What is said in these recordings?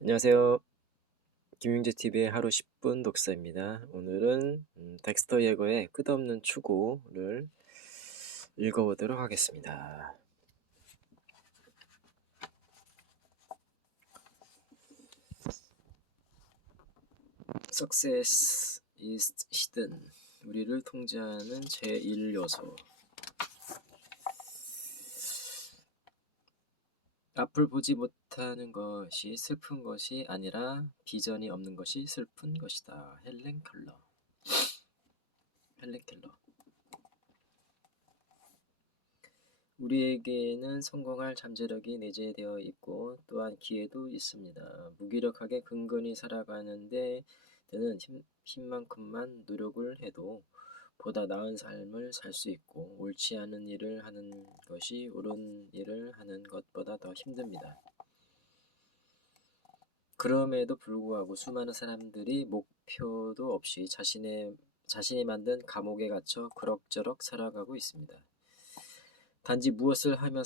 안녕하세요. 김용재TV의 하루 10분 독서입니다. 오늘은 덱스터 예거의 끝없는 추구를 읽어보도록 하겠습니다. Success is hidden. 우리를 통제하는 제1요소. 앞을 보지 못하는 것이 슬픈 것이 아니라 비전이 없는 것이 슬픈 것이다. 헬렌 켈러. 우리에게는 성공할 잠재력이 내재되어 있고 또한 기회도 있습니다. 무기력하게 근근히 살아가는데 드는 힘만큼만 노력을 해도 보다 나은 삶을 살 수 있고 옳지 않은 일을 하는 것이 옳은 일을 하는 것보다 더 힘듭니다. 그럼에도 불구하고 수많은 사람들이 목표도 없이 자신이 만든 감옥에 갇혀 그럭저럭 살아가고 있습니다. 단지 무엇을 하며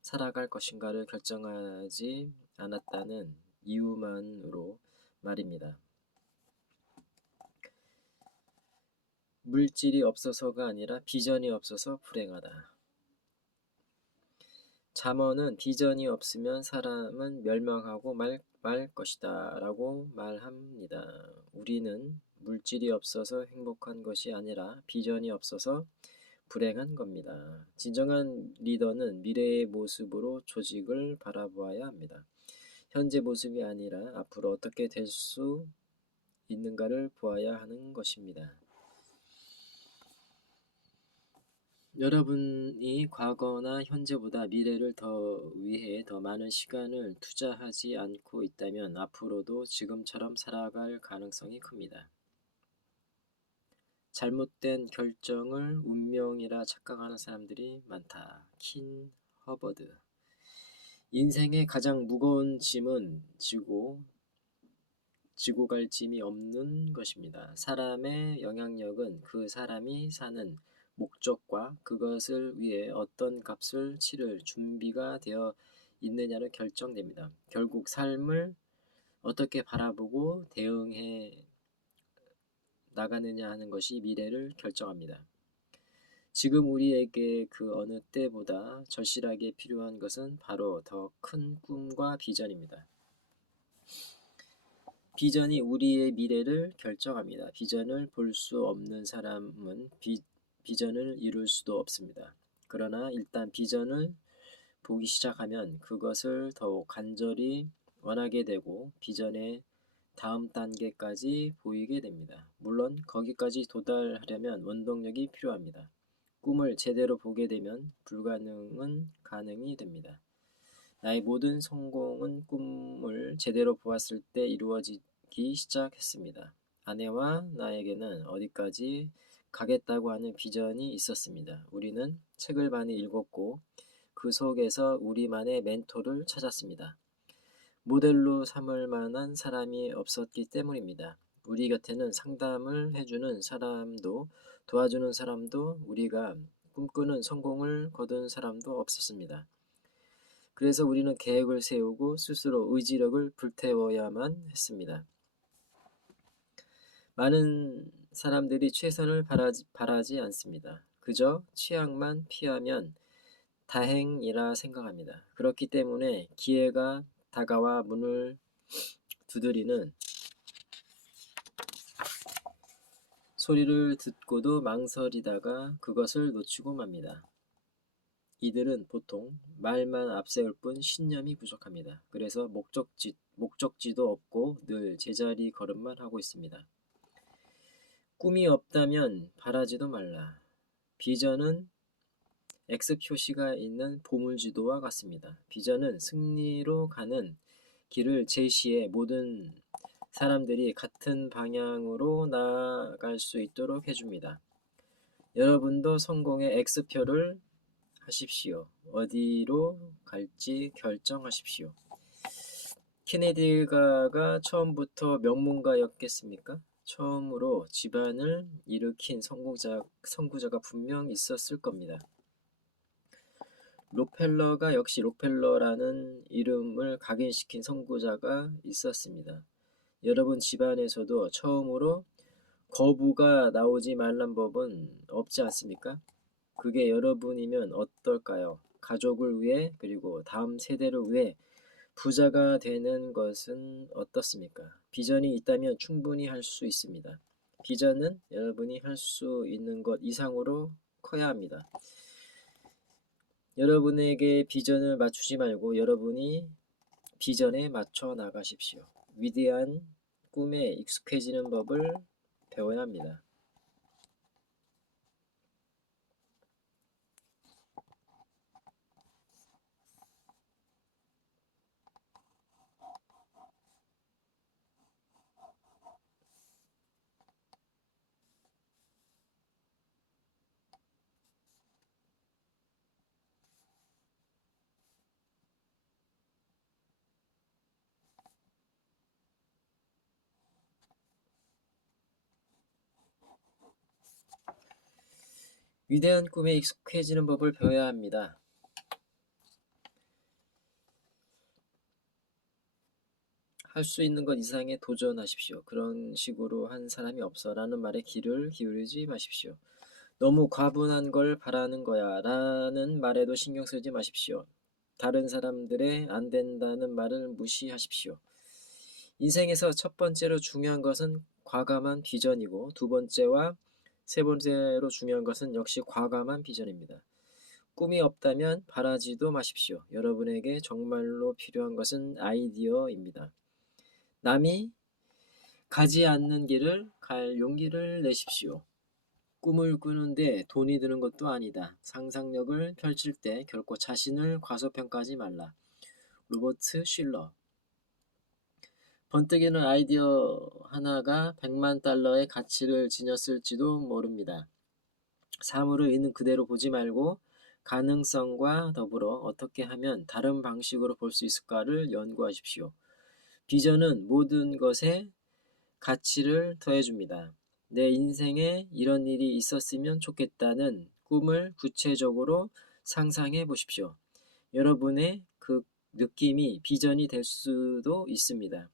살아갈 것인가를 결정하지 않았다는 이유만으로 말입니다. 물질이 없어서가 아니라 비전이 없어서 불행하다. 잠언은 비전이 없으면 사람은 멸망하고 말 것이다 라고 말합니다. 우리는 물질이 없어서 행복한 것이 아니라 비전이 없어서 불행한 겁니다. 진정한 리더는 미래의 모습으로 조직을 바라보아야 합니다. 현재 모습이 아니라 앞으로 어떻게 될 수 있는가를 보아야 하는 것입니다. 여러분이 과거나 현재보다 미래를 위해 더 많은 시간을 투자하지 않고 있다면 앞으로도 지금처럼 살아갈 가능성이 큽니다. 잘못된 결정을 운명이라 착각하는 사람들이 많다. 킨 허버드. 인생의 가장 무거운 짐은 지고 갈 짐이 없는 것입니다. 사람의 영향력은 그 사람이 사는 목적과 그것을 위해 어떤 값을 치를 준비가 되어 있느냐로 결정됩니다. 결국 삶을 어떻게 바라보고 대응해 나가느냐 하는 것이 미래를 결정합니다. 지금 우리에게 그 어느 때보다 절실하게 필요한 것은 바로 더 큰 꿈과 비전입니다. 비전이 우리의 미래를 결정합니다. 비전을 볼 수 없는 사람은 비전을 이룰 수도 없습니다. 그러나 일단 비전을 보기 시작하면 그것을 더욱 간절히 원하게 되고 비전의 다음 단계까지 보이게 됩니다. 물론 거기까지 도달하려면 원동력이 필요합니다. 꿈을 제대로 보게 되면 불가능은 가능이 됩니다. 나의 모든 성공은 꿈을 제대로 보았을 때 이루어지기 시작했습니다. 아내와 나에게는 어디까지 가겠다고 하는 비전이 있었습니다. 우리는 책을 많이 읽었고 그 속에서 우리만의 멘토를 찾았습니다. 모델로 삼을 만한 사람이 없었기 때문입니다. 우리 곁에는 상담을 해주는 사람도 도와주는 사람도 우리가 꿈꾸는 성공을 거둔 사람도 없었습니다. 그래서 우리는 계획을 세우고 스스로 의지력을 불태워야만 했습니다. 많은 사람들이 최선을 바라지 않습니다. 그저 취향만 피하면 다행이라 생각합니다. 그렇기 때문에 기회가 다가와 문을 두드리는 소리를 듣고도 망설이다가 그것을 놓치고 맙니다. 이들은 보통 말만 앞세울 뿐 신념이 부족합니다. 그래서 목적지도 없고 늘 제자리 걸음만 하고 있습니다. 꿈이 없다면 바라지도 말라. 비전은 X 표시가 있는 보물지도와 같습니다. 비전은 승리로 가는 길을 제시해 모든 사람들이 같은 방향으로 나아갈 수 있도록 해줍니다. 여러분도 성공의 X표를 하십시오. 어디로 갈지 결정하십시오. 케네디가 처음부터 명문가였겠습니까? 처음으로 집안을 일으킨 선구자가 분명 있었을 겁니다. 록펠러가 역시 록펠러라는 이름을 각인시킨 선구자가 있었습니다. 여러분 집안에서도 처음으로 거부가 나오지 말란 법은 없지 않습니까? 그게 여러분이면 어떨까요? 가족을 위해 그리고 다음 세대를 위해 부자가 되는 것은 어떻습니까? 비전이 있다면 충분히 할 수 있습니다. 비전은 여러분이 할 수 있는 것 이상으로 커야 합니다. 여러분에게 비전을 맞추지 말고 여러분이 비전에 맞춰 나가십시오. 위대한 꿈에 익숙해지는 법을 배워야 합니다. 위대한 꿈에 익숙해지는 법을 배워야 합니다. 할 수 있는 것 이상에 도전하십시오. 그런 식으로 한 사람이 없어 라는 말에 귀를 기울이지 마십시오. 너무 과분한 걸 바라는 거야 라는 말에도 신경 쓰지 마십시오. 다른 사람들의 안 된다는 말을 무시하십시오. 인생에서 첫 번째로 중요한 것은 과감한 비전이고 두 번째와 세 번째로 중요한 것은 역시 과감한 비전입니다. 꿈이 없다면 바라지도 마십시오. 여러분에게 정말로 필요한 것은 아이디어입니다. 남이 가지 않는 길을 갈 용기를 내십시오. 꿈을 꾸는데 돈이 드는 것도 아니다. 상상력을 펼칠 때 결코 자신을 과소평가하지 말라. 로버트 슐러. 번뜩이는 아이디어 하나가 100만 달러의 가치를 지녔을지도 모릅니다. 사물을 있는 그대로 보지 말고 가능성과 더불어 어떻게 하면 다른 방식으로 볼 수 있을까를 연구하십시오. 비전은 모든 것에 가치를 더해줍니다. 내 인생에 이런 일이 있었으면 좋겠다는 꿈을 구체적으로 상상해 보십시오. 여러분의 그 느낌이 비전이 될 수도 있습니다.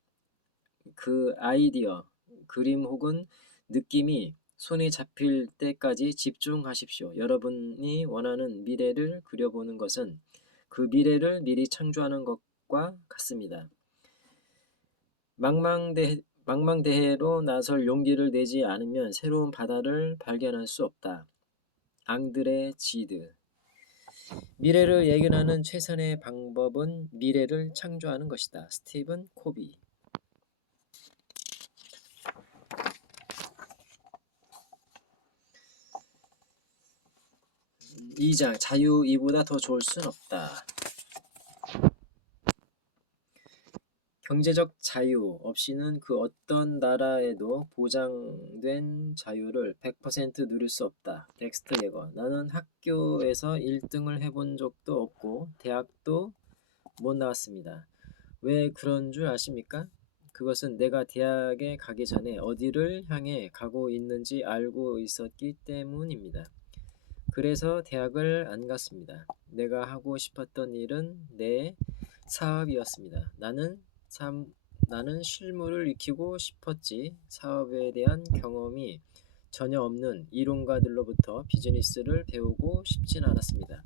그 아이디어, 그림 혹은 느낌이 손에 잡힐 때까지 집중하십시오. 여러분이 원하는 미래를 그려보는 것은 그 미래를 미리 창조하는 것과 같습니다. 망망대해로 나설 용기를 내지 않으면 새로운 바다를 발견할 수 없다. 앙드레 지드. 미래를 예견하는 최선의 방법은 미래를 창조하는 것이다. 스티븐 코비. 2장 자유 이보다 더 좋을 순 없다. 경제적 자유 없이는 그 어떤 나라에도 보장된 자유를 100% 누릴 수 없다. 덱스터 예거. 나는 학교에서 1등을 해본 적도 없고 대학도 못 나왔습니다. 왜 그런 줄 아십니까? 그것은 내가 대학에 가기 전에 어디를 향해 가고 있는지 알고 있었기 때문입니다. 그래서 대학을 안 갔습니다. 내가 하고 싶었던 일은 내 사업이었습니다. 나는 실물을 익히고 싶었지 사업에 대한 경험이 전혀 없는 이론가들로부터 비즈니스를 배우고 싶진 않았습니다.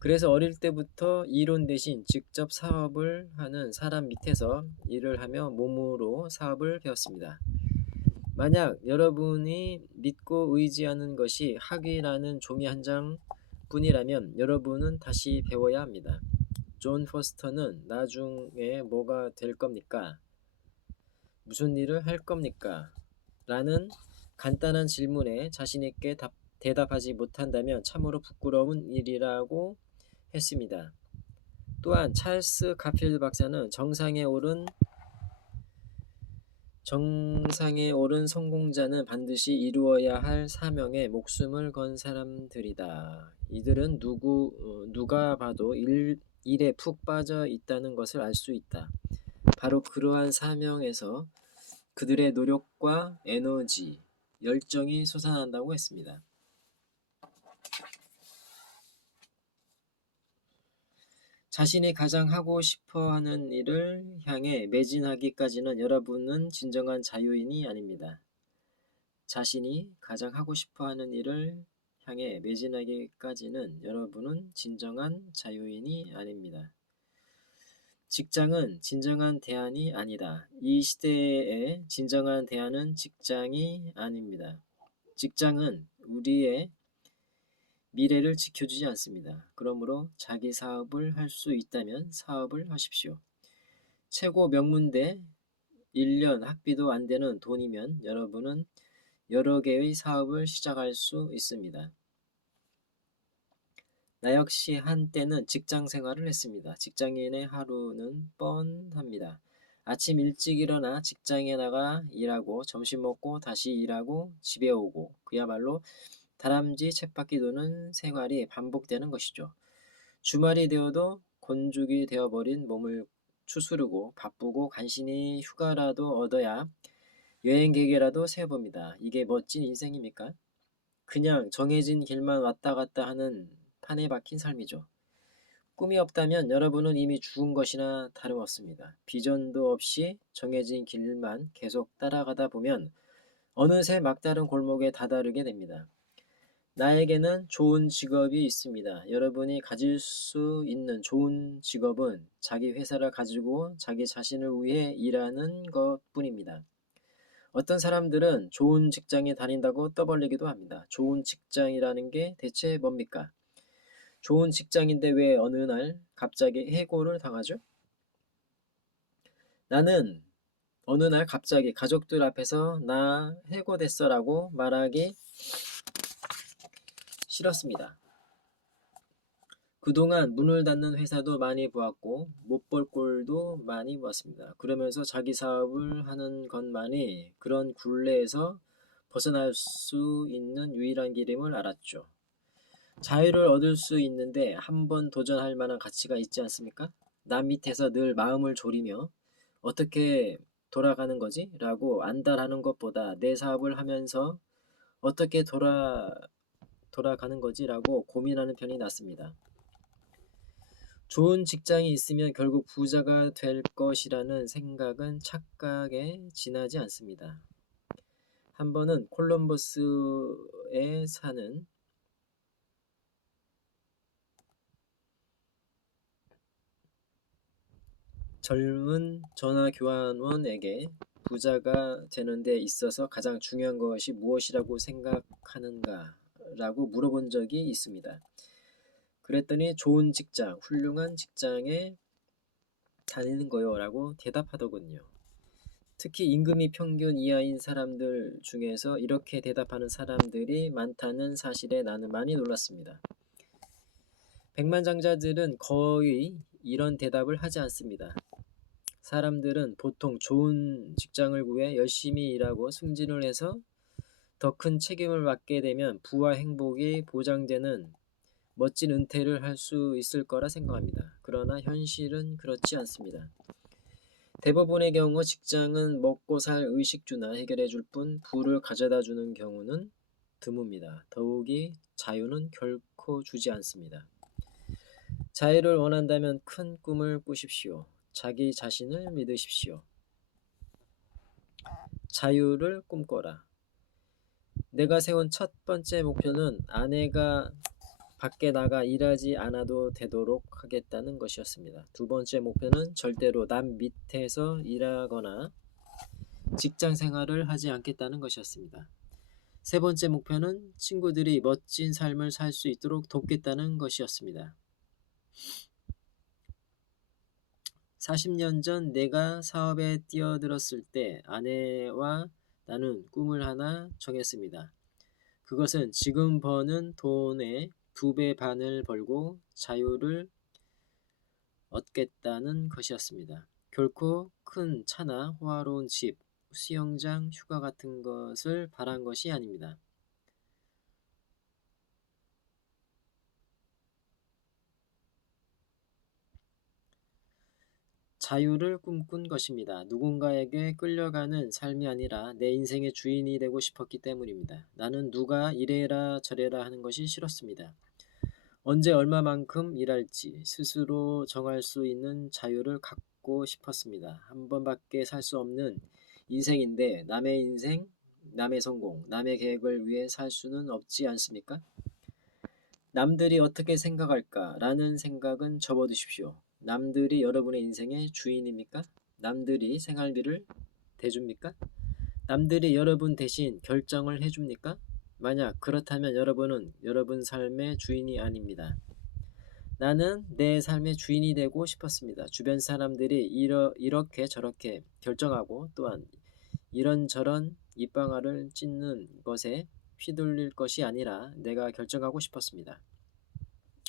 그래서 어릴 때부터 이론 대신 직접 사업을 하는 사람 밑에서 일을 하며 몸으로 사업을 배웠습니다. 만약 여러분이 믿고 의지하는 것이 학위라는 종이 한 장 뿐이라면 여러분은 다시 배워야 합니다. 존 포스터는 나중에 뭐가 될 겁니까? 무슨 일을 할 겁니까? 라는 간단한 질문에 자신있게 대답하지 못한다면 참으로 부끄러운 일이라고 했습니다. 또한 찰스 가필드 박사는 정상에 오른 성공자는 반드시 이루어야 할 사명에 목숨을 건 사람들이다. 이들은 누가 봐도 일에 푹 빠져 있다는 것을 알 수 있다. 바로 그러한 사명에서 그들의 노력과 에너지, 열정이 솟아난다고 했습니다. 자신이 가장 하고 싶어 하는 일을 향해 매진하기까지는 여러분은 진정한 자유인이 아닙니다. 자신이 가장 하고 싶어 하는 일을 향해 매진하기까지는 여러분은 진정한 자유인이 아닙니다. 직장은 진정한 대안이 아니다. 이 시대의 진정한 대안은 직장이 아닙니다. 직장은 우리의 미래를 지켜주지 않습니다. 그러므로 자기 사업을 할 수 있다면 사업을 하십시오. 최고 명문대 1년 학비도 안 되는 돈이면 여러분은 여러 개의 사업을 시작할 수 있습니다. 나 역시 한때는 직장 생활을 했습니다. 직장인의 하루는 뻔합니다. 아침 일찍 일어나 직장에 나가 일하고 점심 먹고 다시 일하고 집에 오고 그야말로 다람쥐 쳇바퀴 도는 생활이 반복되는 것이죠. 주말이 되어도 곤죽이 되어버린 몸을 추스르고 바쁘고 간신히 휴가라도 얻어야 여행 계획이라도 세워봅니다. 이게 멋진 인생입니까? 그냥 정해진 길만 왔다 갔다 하는 판에 박힌 삶이죠. 꿈이 없다면 여러분은 이미 죽은 것이나 다름없습니다. 비전도 없이 정해진 길만 계속 따라가다 보면 어느새 막다른 골목에 다다르게 됩니다. 나에게는 좋은 직업이 있습니다. 여러분이 가질 수 있는 좋은 직업은 자기 회사를 가지고 자기 자신을 위해 일하는 것뿐입니다. 어떤 사람들은 좋은 직장에 다닌다고 떠벌리기도 합니다. 좋은 직장이라는 게 대체 뭡니까? 좋은 직장인데 왜 어느 날 갑자기 해고를 당하죠? 나는 어느 날 갑자기 가족들 앞에서 나 해고됐어라고 말하기 싫었습니다. 그동안 문을 닫는 회사도 많이 보았고 못 볼 꼴도 많이 보았습니다. 그러면서 자기 사업을 하는 것만이 그런 굴레에서 벗어날 수 있는 유일한 길임을 알았죠. 자유를 얻을 수 있는데 한번 도전할 만한 가치가 있지 않습니까? 남 밑에서 늘 마음을 졸이며 어떻게 돌아가는 거지? 라고 안달하는 것보다 내 사업을 하면서 어떻게 돌아가는 거지? 라고 고민하는 편이 낫습니다. 좋은 직장이 있으면 결국 부자가 될 것이라는 생각은 착각에 지나지 않습니다. 한 번은 콜럼버스에 사는 젊은 전화교환원에게 부자가 되는 데 있어서 가장 중요한 것이 무엇이라고 생각하는가? 라고 물어본 적이 있습니다. 그랬더니 좋은 직장, 훌륭한 직장에 다니는 거요 라고 대답하더군요. 특히 임금이 평균 이하인 사람들 중에서 이렇게 대답하는 사람들이 많다는 사실에 나는 많이 놀랐습니다. 백만장자들은 거의 이런 대답을 하지 않습니다. 사람들은 보통 좋은 직장을 구해 열심히 일하고 승진을 해서 더 큰 책임을 맡게 되면 부와 행복이 보장되는 멋진 은퇴를 할 수 있을 거라 생각합니다. 그러나 현실은 그렇지 않습니다. 대부분의 경우 직장은 먹고 살 의식주나 해결해 줄 뿐 부를 가져다 주는 경우는 드뭅니다. 더욱이 자유는 결코 주지 않습니다. 자유를 원한다면 큰 꿈을 꾸십시오. 자기 자신을 믿으십시오. 자유를 꿈꿔라. 내가 세운 첫 번째 목표는 아내가 밖에 나가 일하지 않아도 되도록 하겠다는 것이었습니다. 두 번째 목표는 절대로 남 밑에서 일하거나 직장 생활을 하지 않겠다는 것이었습니다. 세 번째 목표는 친구들이 멋진 삶을 살 수 있도록 돕겠다는 것이었습니다. 40년 전 내가 사업에 뛰어들었을 때 아내와 나는 꿈을 하나 정했습니다. 그것은 지금 버는 돈의 2배 반을 벌고 자유를 얻겠다는 것이었습니다. 결코 큰 차나 호화로운 집, 수영장, 휴가 같은 것을 바란 것이 아닙니다. 자유를 꿈꾼 것입니다. 누군가에게 끌려가는 삶이 아니라 내 인생의 주인이 되고 싶었기 때문입니다. 나는 누가 이래라 저래라 하는 것이 싫었습니다. 언제 얼마만큼 일할지 스스로 정할 수 있는 자유를 갖고 싶었습니다. 한 번밖에 살 수 없는 인생인데 남의 인생, 남의 성공, 남의 계획을 위해 살 수는 없지 않습니까? 남들이 어떻게 생각할까? 라는 생각은 접어두십시오. 남들이 여러분의 인생의 주인입니까? 남들이 생활비를 대줍니까? 남들이 여러분 대신 결정을 해줍니까? 만약 그렇다면 여러분은 여러분 삶의 주인이 아닙니다. 나는 내 삶의 주인이 되고 싶었습니다. 주변 사람들이 이렇게 저렇게 결정하고 또한 이런저런 입방아를 찢는 것에 휘둘릴 것이 아니라 내가 결정하고 싶었습니다.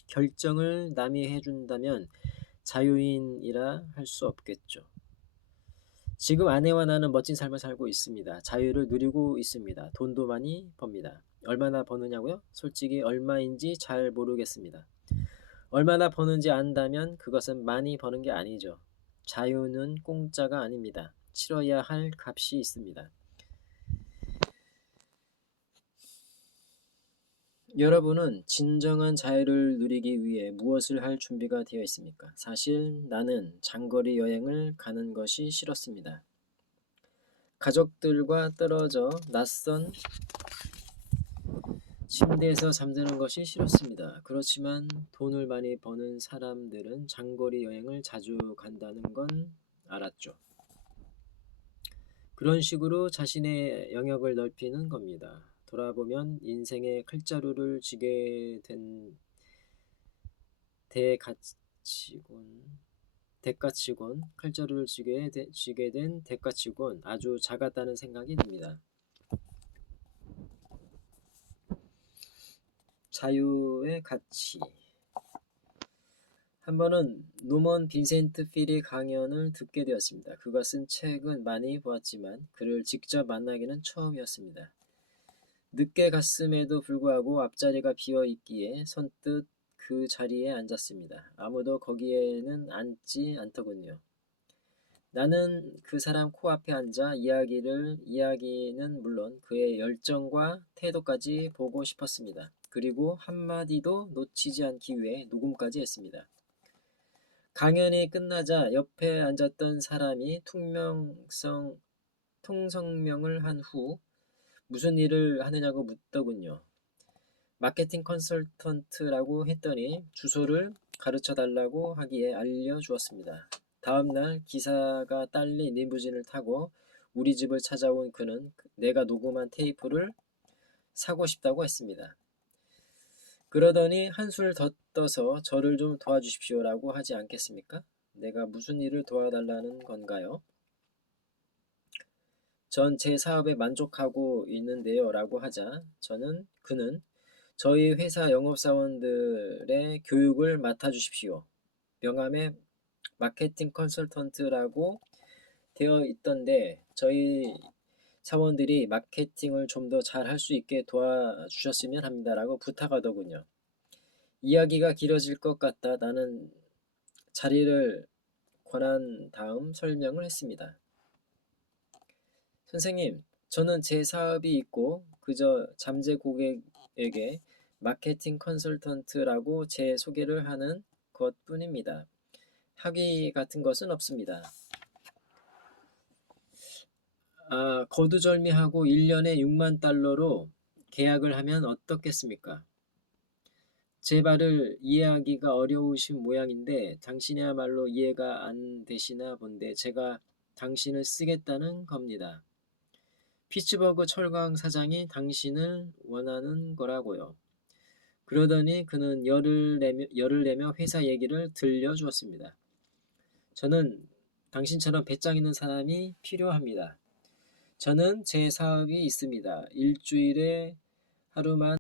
결정을 남이 해준다면 자유인이라 할 수 없겠죠. 지금 아내와 나는 멋진 삶을 살고 있습니다. 자유를 누리고 있습니다. 돈도 많이 법니다. 얼마나 버느냐고요? 솔직히 얼마인지 잘 모르겠습니다. 얼마나 버는지 안다면 그것은 많이 버는 게 아니죠. 자유는 공짜가 아닙니다. 치러야 할 값이 있습니다. 여러분은 진정한 자유를 누리기 위해 무엇을 할 준비가 되어 있습니까? 사실 나는 장거리 여행을 가는 것이 싫었습니다. 가족들과 떨어져 낯선 침대에서 잠드는 것이 싫었습니다. 그렇지만 돈을 많이 버는 사람들은 장거리 여행을 자주 간다는 건 알았죠. 그런 식으로 자신의 영역을 넓히는 겁니다. 돌아보면 인생의 칼자루를 쥐게 된 대가치곤 칼자루를 쥐게 된 대가치곤 아주 작았다는 생각이 듭니다. 자유의 가치. 한 번은 노먼 빈센트 필의 강연을 듣게 되었습니다. 그가 쓴 책은 많이 보았지만 그를 직접 만나기는 처음이었습니다. 늦게 갔음에도 불구하고 앞자리가 비어 있기에 선뜻 그 자리에 앉았습니다. 아무도 거기에는 앉지 않더군요. 나는 그 사람 코앞에 앉아 이야기는 물론 그의 열정과 태도까지 보고 싶었습니다. 그리고 한마디도 놓치지 않기 위해 녹음까지 했습니다. 강연이 끝나자 옆에 앉았던 사람이 통성명을 한 후 무슨 일을 하느냐고 묻더군요. 마케팅 컨설턴트라고 했더니 주소를 가르쳐 달라고 하기에 알려주었습니다. 다음날 기사가 딸린 리무진을 타고 우리 집을 찾아온 그는 내가 녹음한 테이프를 사고 싶다고 했습니다. 그러더니 한술 더 떠서 저를 좀 도와주십시오라고 하지 않겠습니까? 내가 무슨 일을 도와달라는 건가요? 전 제 사업에 만족하고 있는데요 라고 하자 그는 저희 회사 영업사원들의 교육을 맡아주십시오. 명함에 마케팅 컨설턴트라고 되어 있던데 저희 사원들이 마케팅을 좀 더 잘 할 수 있게 도와주셨으면 합니다라고 부탁하더군요. 이야기가 길어질 것 같다 나는 자리를 권한 다음 설명을 했습니다. 선생님, 저는 제 사업이 있고 그저 잠재 고객에게 마케팅 컨설턴트라고 제 소개를 하는 것뿐입니다. 학위 같은 것은 없습니다. 거두절미하고 1년에 6만 달러로 계약을 하면 어떻겠습니까? 제 말을 이해하기가 어려우신 모양인데 당신이야말로 이해가 안 되시나 본데 제가 당신을 쓰겠다는 겁니다. 피츠버그 철강 사장이 당신을 원하는 거라고요. 그러더니 그는 열을 내며 회사 얘기를 들려주었습니다. 저는 당신처럼 배짱 있는 사람이 필요합니다. 저는 제 사업이 있습니다. 일주일에 하루만